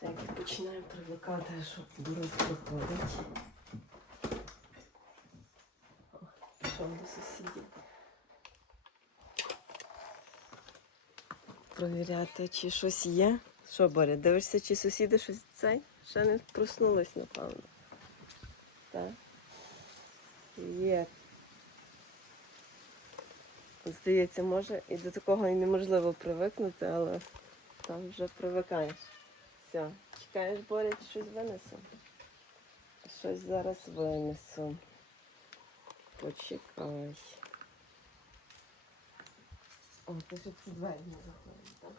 Так, і починаємо привикати, що дорога проходить. Пішов до сусідів. Провіряти, чи щось є. Що, Боря, дивишся, чи сусіди щось цей? Ще не проснулись, напевно. Так. Є. Здається, може і до такого і неможливо привикнути, але там вже привикаєш. Все, чекаєш, Боря, щось винесу? Щось зараз винесу. Почекай. О, ти ж ці двері не заходить, так?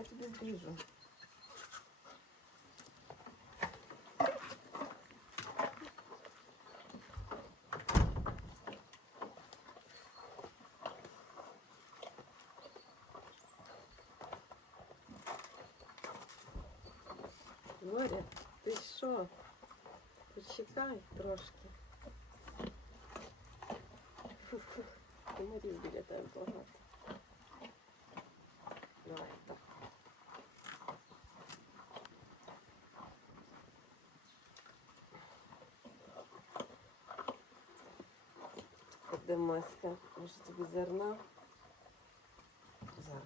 я тобі зріжу. Боря, ти що? Почекай трошки. Фу-фу. Комарів біля тебе багато. Де маска? Може тобі зерна? Зараз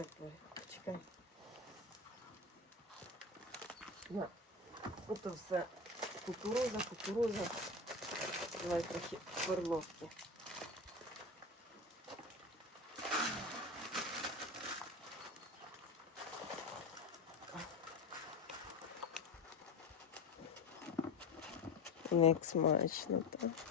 Так, Боря, почекай. На. Ото все. Кукуруза, кукуруза. Давай трохи перловки. Як смачно, так.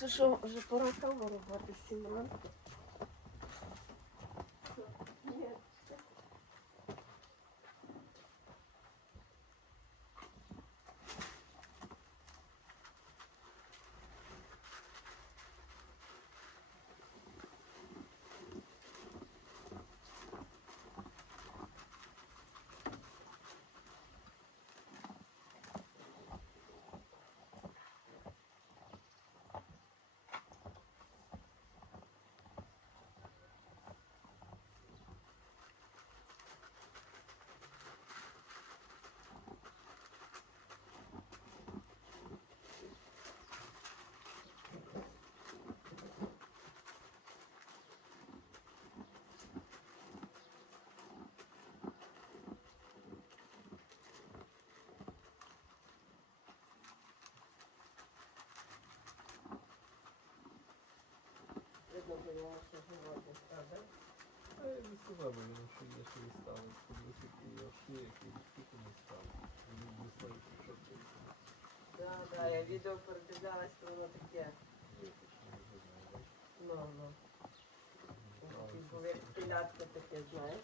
Що що, вже пора робити сім ранку? Ні. Видно було, що? А я не би йому, що є що стали. Подивися, і ошли, які штуки не стали. Вони не стали, що що Так, так, я відео передивлялась, то воно таке. Ну, ну. Був як телятко таке, знаєш.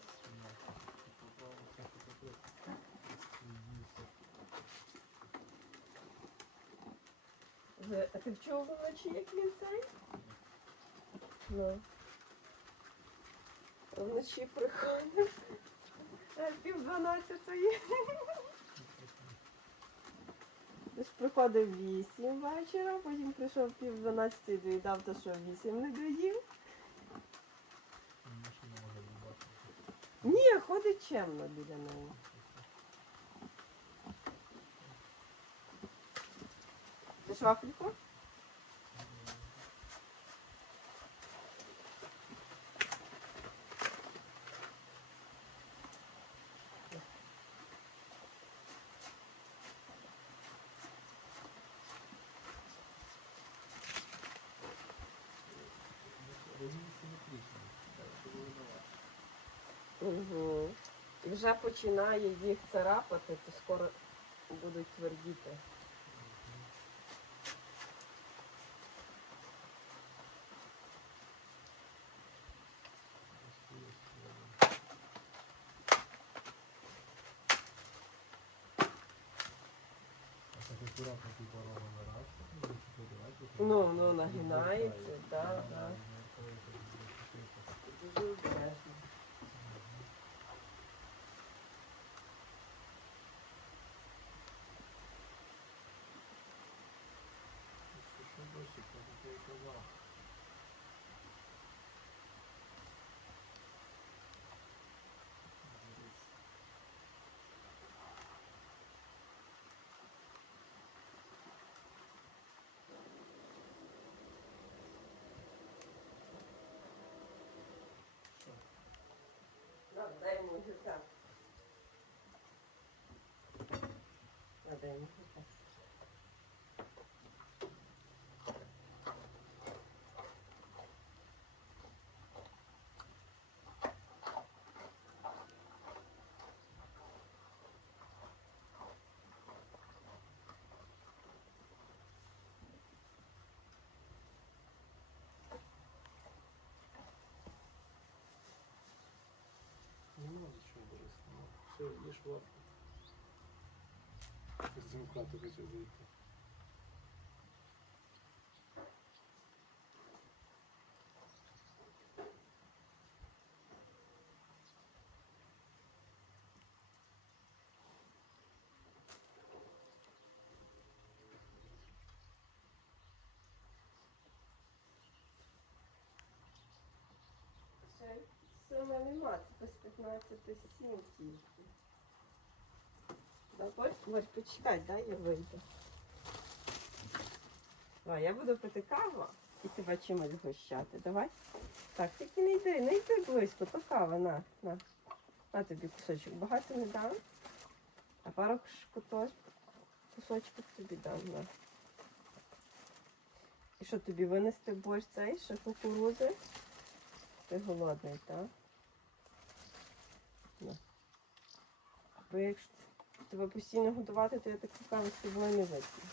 А ти вчув вночі, як він цей? Ну. Вночі приходив. Пів дванадцятої. Тож приходив вісім вечора, потім прийшов пів дванадцятої, доїдав те, що вісім не доїв. Ні, ходить чемно біля неї. Ти ж вафельку? Угу. Вже починає їх царапати, то скоро будуть твердіти. Ну, ну, нагинається, так, так. Дуже обережно. Да, дай йому гірка. А, дай йому гірка. Нема нічого корисного. Все, їж вафлю. З цим хату хотів зайти. Сила нема, це без 15 сім тільки. Да, Борь, Борь, почекай, дай я вийду. Давай, я буду пити каву і тебе чимось гощати. Давай. Так, тільки не йди, не йди близько, то кава, на, на. На тобі кусочок. Багато не дам. А пару кусочків тобі дам. На. І що тобі винести борщ цей, ще кукурузи? Ти голодний, так? Ну. Якщо тебе постійно годувати, то я так цікаво, що вона не вип'ю.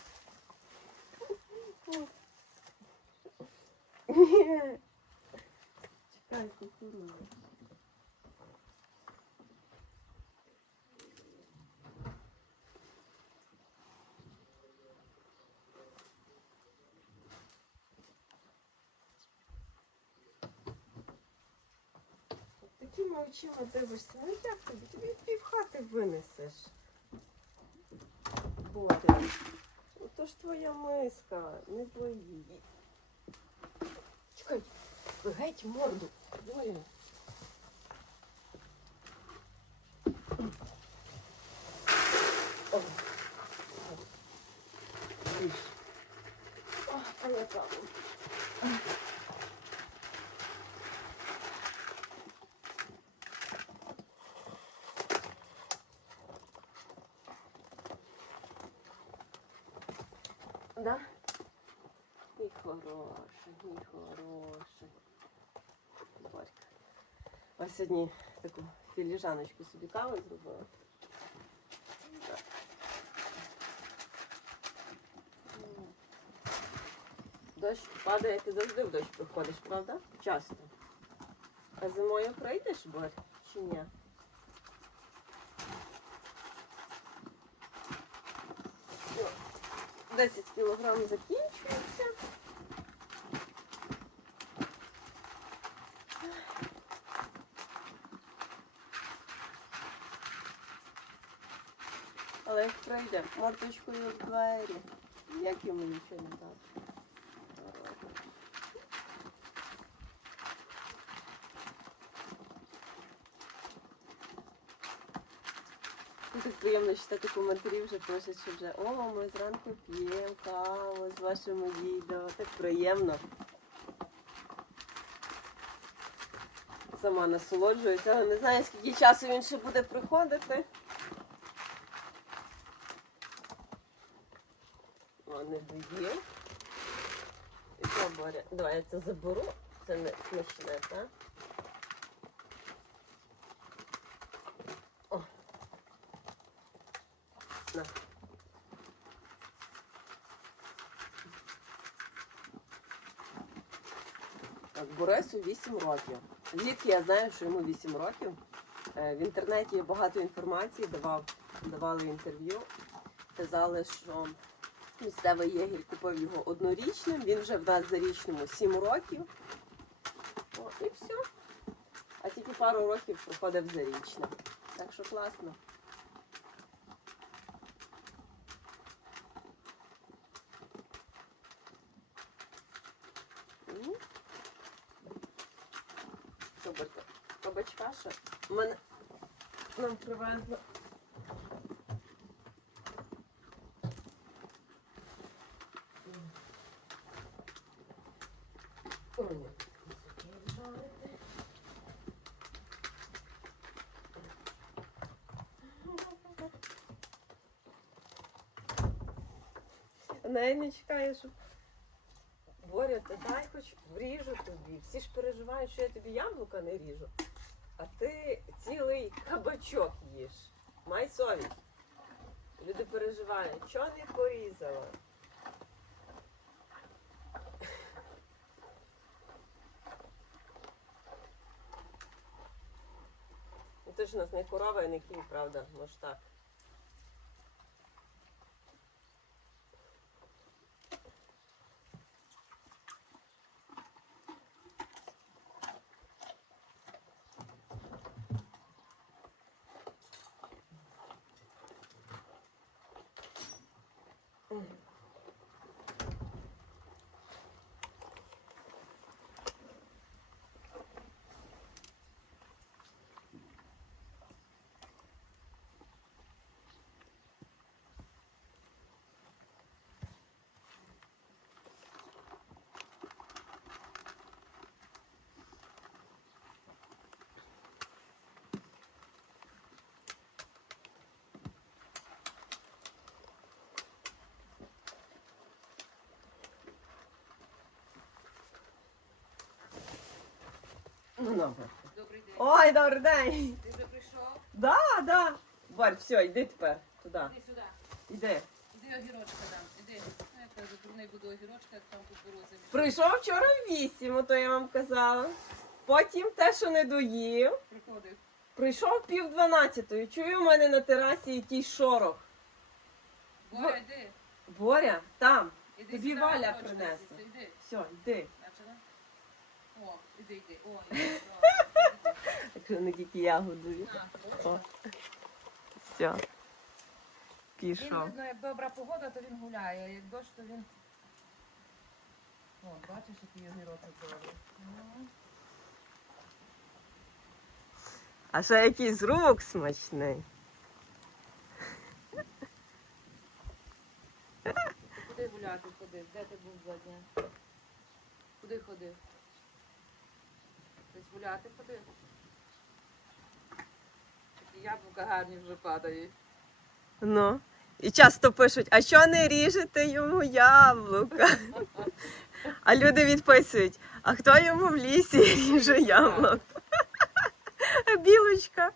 Чекай, кукурузу. Такими очима дивишся, ну як тобі? Тобі пів хати винесеш. Боря. Ото ж твоя миска, не твої. Чекай, геть морду. Боря. О. Їж. О, а я там. Да? Мій хороший, мій хороший. Борька. Ось сьогодні таку філіжаночку собі кави зробила. Дощ падає, ти завжди в дощ приходиш, правда? Часто. А зимою прийдеш, Борь, чи ні? 10 кілограм закінчується. Але як прийде мордочкою в двері, як йому нічого не дати. Ну, Так приємно читати коментарі вже пишуть, що вже о, ми зранку п'ємо каву з вашими відео. Так приємно. Сама насолоджуюся, але не знаю, скільки часу він ще буде приходити. О, не доїв. Давай я це заберу. Це не смачне, так? О. На. Борису 8 років. Звідки я знаю, що йому 8 років? Е, В інтернеті багато інформації, давав, давали інтерв'ю. Казали, що місцевий єгір купив його однорічним, він вже в нас зарічному 7 років. О, і все. А тільки пару років проходив зарічне. Так що класно. М. Супер. Кабачка ще. Мене нам привезли. Ні. Не, чекає, щоб. Боря, ти дай хоч вріжу тобі. Всі ж переживають, що я тобі яблука не ріжу. А ти цілий кабачок їш. Май совість. Люди переживають, чого не порізала? Це ж у нас не корова і не кінь, правда? Може так. Ну, добре. Добрий день. Ой, добрий день! Ти вже прийшов? Да, да. Варь, все, йди тепер туди. Іди сюди. Йди. Іди огірочка дам. Іди. Ну, Я кажу, дурний буду огірочка, там кукурузи. Прийшов вчора в вісім, ото я вам казала. Потім те, що не доїв. Приходив. Прийшов пів дванадцятої. Чую в мене на терасі якийсь шорох. Боря, йди. Боря, там. Іди Тобі сюди, Валя огірочка принесла. з'їсти. Іди. Все, йди. О, іди. О, іди. Якщо не тільки я годую. О. Все. Він, Пішов. видно, як добра погода, то він гуляє, а як дощ, то він. О, бачиш, який огірочок добрий. Ну, А ще якийсь рук смачний. Куди гуляти ходив? Де ти був два дня? Куди ходив? Гуляти ходив? Такі яблука гарні вже падають. Ну. І часто пишуть, а що не ріжете йому яблука? А люди відписують, а хто йому в лісі ріже яблук? А білочка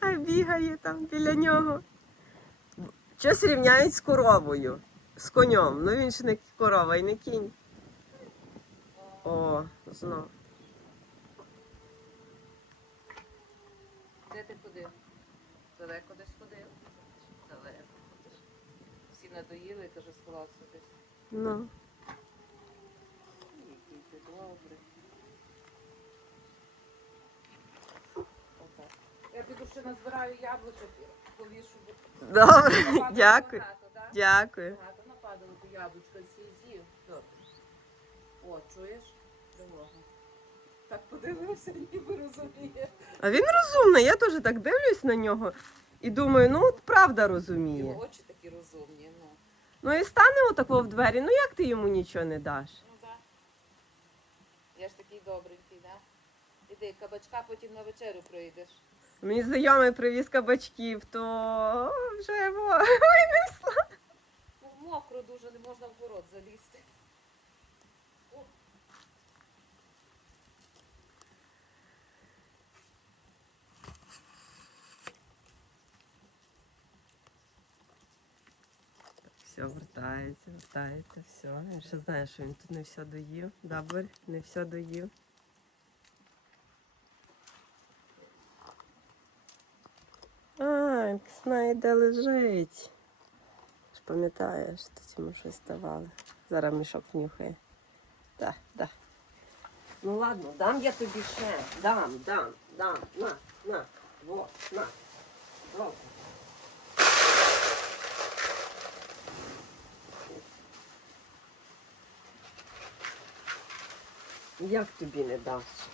а бігає там біля нього. Щось рівняють з коровою, з конем. Ну він ж не корова і не кінь. О, знов. Де ти ходив? Далеко десь ходив? Далеко ходиш. Всі надоїли, каже, сховався десь. Ну. Який ти добрий. Отак. Я піду ще назбираю яблучок, повішу. Добре, нападало дякую. багато, да? Дякую. Багато нападало по яблучка, всі з'їв. Добре. О, чуєш? Так подивився, ніби розуміє. А він розумний, я теж так дивлюсь на нього і думаю, ну от правда розуміє. Його очі такі розумні. Ну, Ну і стане отако в двері, ну як ти йому нічого не даш? ну да. Я ж такий добренький, да? Іди, кабачка потім на вечерю прийдеш. Мені знайомий привіз кабачків, то вже во, винесла. Ну, мокро дуже, не можна в город залізти. Все, вертається, вертається, все. Він ще знає, що він тут не все доїв. Да, не все доїв. А, знає, лежить. Ж пам'ятаєш, тут йому щось давали. Зараз мішок внюхає. Так, так. Ну ладно, дам я тобі ще. Дам, дам, дам. На, на. Во, на. Во. Як тобі не дасть?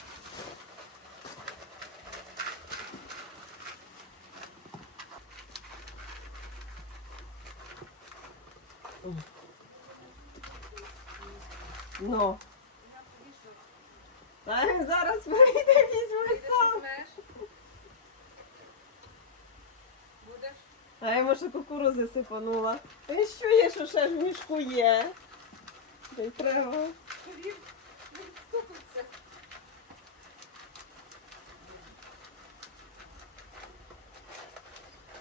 Ну. Та зараз вийде, візьме сам. Будеш? А я ще кукурузи сипанула. Він що є, що ще в мішку є. Та й треба.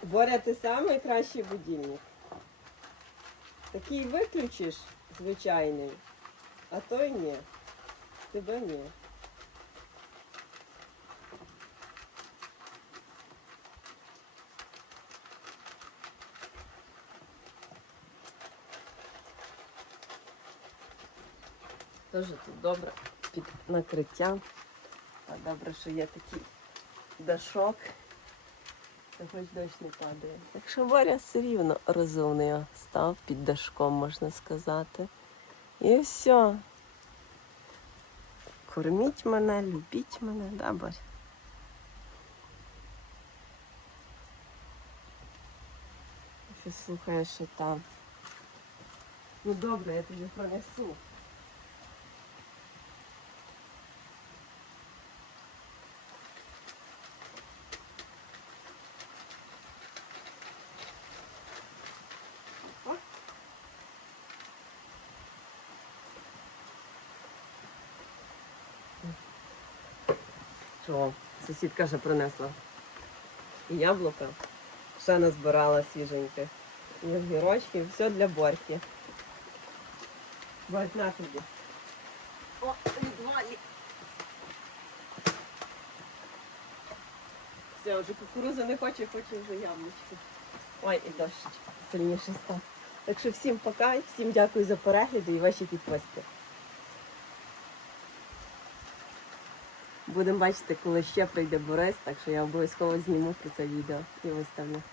Боря, ти найкращий будильник. Такий виключиш, звичайний, а той ні. Тебе ні. Теж тут добре під накриттям. А добре, що є такий дашок. Хоч дощ не падає. Так що Боря все рівно розумний став під дашком, можна сказати. І все. Корміть мене, любіть мене, да, Боря? Що слухаєш, що там. Ну добре, я тобі пронесу. Що, сусідка вже принесла. І яблука. Ще назбирала свіженьких. І огірочки, все для борки. Борь, на тобі. О, відвалі. Все, вже кукуруза не хоче, хоче вже яблучки. Ой, і дощ сильніше став. Так що всім пока, всім дякую за перегляди і ваші підписки. Будемо бачити, коли ще прийде Борис, так що я обов'язково зніму про це відео і виставлю.